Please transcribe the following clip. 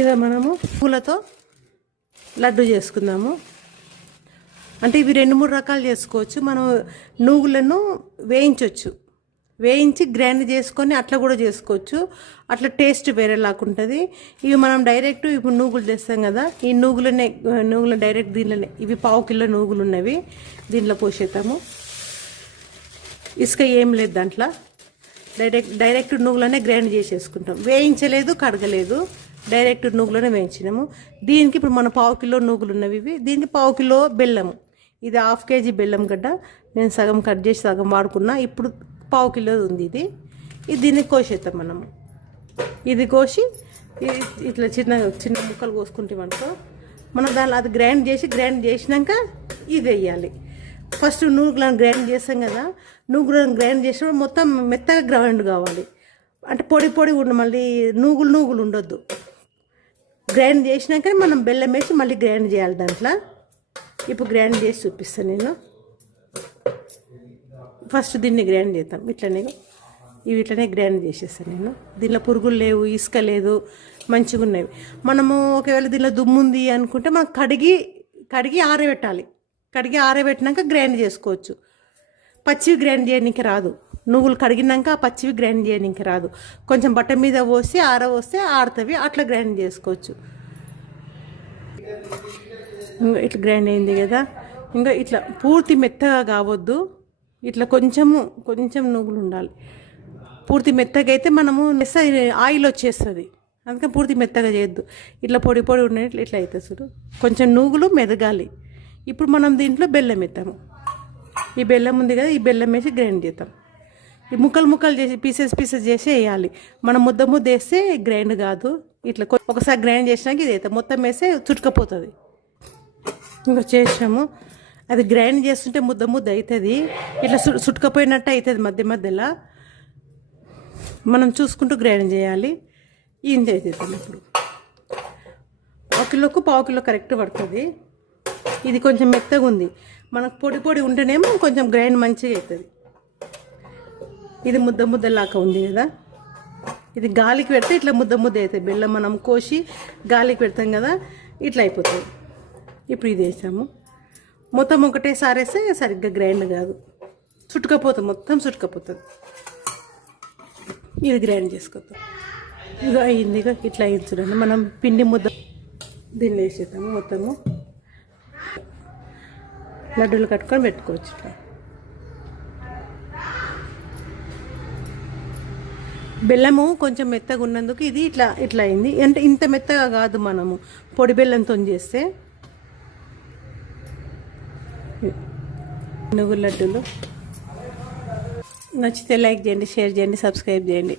ఇలా మనము పూలతో లడ్డు చేసుకుందాము. అంటే ఇవి 2-3 రకాలు చేసుకోవచ్చు. మనం నువ్వులను వేయించి గ్రైండ్ చేసుకొని అట్లా కూడా చేసుకోవచ్చు. అట్లా టేస్ట్ వేరేలాగా ఉంటుంది. ఇవి మనం డైరెక్ట్ ఇప్పుడు నువ్వులు తెస్తాం కదా, ఈ నువ్వులు డైరెక్ట్ దీనిలోనే, ఇవి 1/2 కిలో నువ్వులు ఉన్నవి దీంట్లో పోసేద్దాము. ఇసుక ఏం లేదు దాంట్లో, డైరెక్ట్ నువ్వులనే గ్రైండ్ చేసేసుకుంటాం. వేయించలేదు, కడగలేదు, డైరెక్ట్ నువ్వులనే వేయించినాము. దీనికి ఇప్పుడు మన 1/2 కిలో నువ్వులు ఉన్నవి ఇవి. దీనికి 1/2 కిలో బెల్లము. ఇది 1/2 కేజీ బెల్లం గడ్డ నేను సగం కట్ చేసి సగం వాడుకున్నా. ఇప్పుడు 1/2 కిలో ఉంది ఇది. దీన్ని కోసేస్తాం మనము. ఇది కోసి ఇట్లా చిన్న చిన్న ముక్కలు కోసుకుంటామనుకో, మనం దానిలో అది గ్రైండ్ చేసినాక ఇది వేయాలి. ఫస్ట్ నువ్వులను గ్రైండ్ చేస్తాం కదా, నువ్వులను గ్రైండ్ చేసినప్పుడు మొత్తం మెత్తగా గ్రైండ్ కావాలి. అంటే పొడి ఉండి మళ్ళీ నువ్వులు ఉండొద్దు. గ్రైండ్ చేసినాక మనం బెల్లం వేసి మళ్ళీ గ్రైండ్ చేయాలి దాంట్లో. ఇప్పుడు గ్రైండ్ చేసి చూపిస్తాను నేను. ఫస్ట్ దీన్ని గ్రైండ్ చేద్దాం. ఇట్లనే గ్రైండ్ చేసేస్తాను నేను. దీనిలో పురుగులు లేవు, ఇసుక లేదు, మంచిగా ఉన్నవి. మనము ఒకవేళ దీనిలో దుమ్ము ఉంది అనుకుంటే మనం కడిగి ఆరబెట్టాలి. కడిగి ఆరబెట్టినాక గ్రైండ్ చేసుకోవచ్చు. పచ్చివి గ్రైండ్ చేయడానికి రాదు. నువ్వులు కడిగినాక ఆ పచ్చివి గ్రైండ్ చేయడానికి రాదు. కొంచెం బట్ట మీద పోసి ఆరుతవి, అట్లా గ్రైండ్ చేసుకోవచ్చు. ఇట్లా గ్రైండ్ అయింది కదా. ఇంకా ఇట్లా పూర్తి మెత్తగా కావద్దు, ఇట్లా కొంచెం నువ్వులు ఉండాలి. పూర్తి మెత్తగా అయితే మనము ఆయిల్ వచ్చేస్తుంది, అందుకని పూర్తి మెత్తగా చేయొద్దు. ఇట్లా పొడి ఉండేది ఇట్లా అవుతుంది చూడు. కొంచెం నువ్వులు మెదగాలి. ఇప్పుడు మనం దీంట్లో బెల్లం వేస్తాము. ఈ బెల్లం ఉంది కదా, ఈ బెల్లం వేసి గ్రైండ్ చేద్దాం. ఈ ముక్కలు చేసి పీసెస్ చేసి వేయాలి. మనం ముద్ద వేస్తే గ్రైండ్ కాదు. ఇట్లా ఒకసారి గ్రైండ్ చేసినాక ఇది అవుతుంది. మొత్తం వేస్తే చుట్టుకపోతుంది. ఇంకా చేసాము. అది గ్రైండ్ చేస్తుంటే ముద్ద అవుతుంది. ఇట్లా చుట్టుకపోయినట్టు అవుతుంది మధ్యలో. మనం చూసుకుంటూ గ్రైండ్ చేయాలి. ఇంత అవుతుంది. ఇప్పుడు 1 కిలోకు 1/2 కిలో కరెక్ట్ పడుతుంది. ఇది కొంచెం మెత్తగా ఉంది. మనకు పొడి ఉంటేనేమో కొంచెం గ్రైండ్ మంచిగా అవుతుంది. ఇది ముద్దలాగా ఉంది కదా, ఇది గాలికి పెడితే ఇట్లా ముద్ద అవుతుంది. బెల్లం మనం కోసి గాలికి పెడతాం కదా, ఇట్లా అయిపోతుంది. ఇప్పుడు ఇది వేసాము. మొత్తం ఒకటేసారి వేస్తే సరిగ్గా గ్రైండ్ కాదు, మొత్తం చుట్టుకపోతుంది. ఇది గ్రైండ్ చేసుకోవద్దు. ఇది అయింది, ఇట్లా అయింది చూడండి. మనం పిండి ముద్ద దీన్ని వేసేద్దాము. మొత్తము లడ్డూలు కట్టుకొని పెట్టుకోవచ్చు. ఇట్లా బెల్లము కొంచెం మెత్తగా ఉన్నందుకు ఇది ఇట్లా అయింది. అంటే ఇంత మెత్తగా కాదు, మనము పొడి బెల్లంతో చేస్తే. నువ్వుల లడ్డూలు నచ్చితే లైక్ చేయండి, షేర్ చేయండి, సబ్స్క్రైబ్ చేయండి.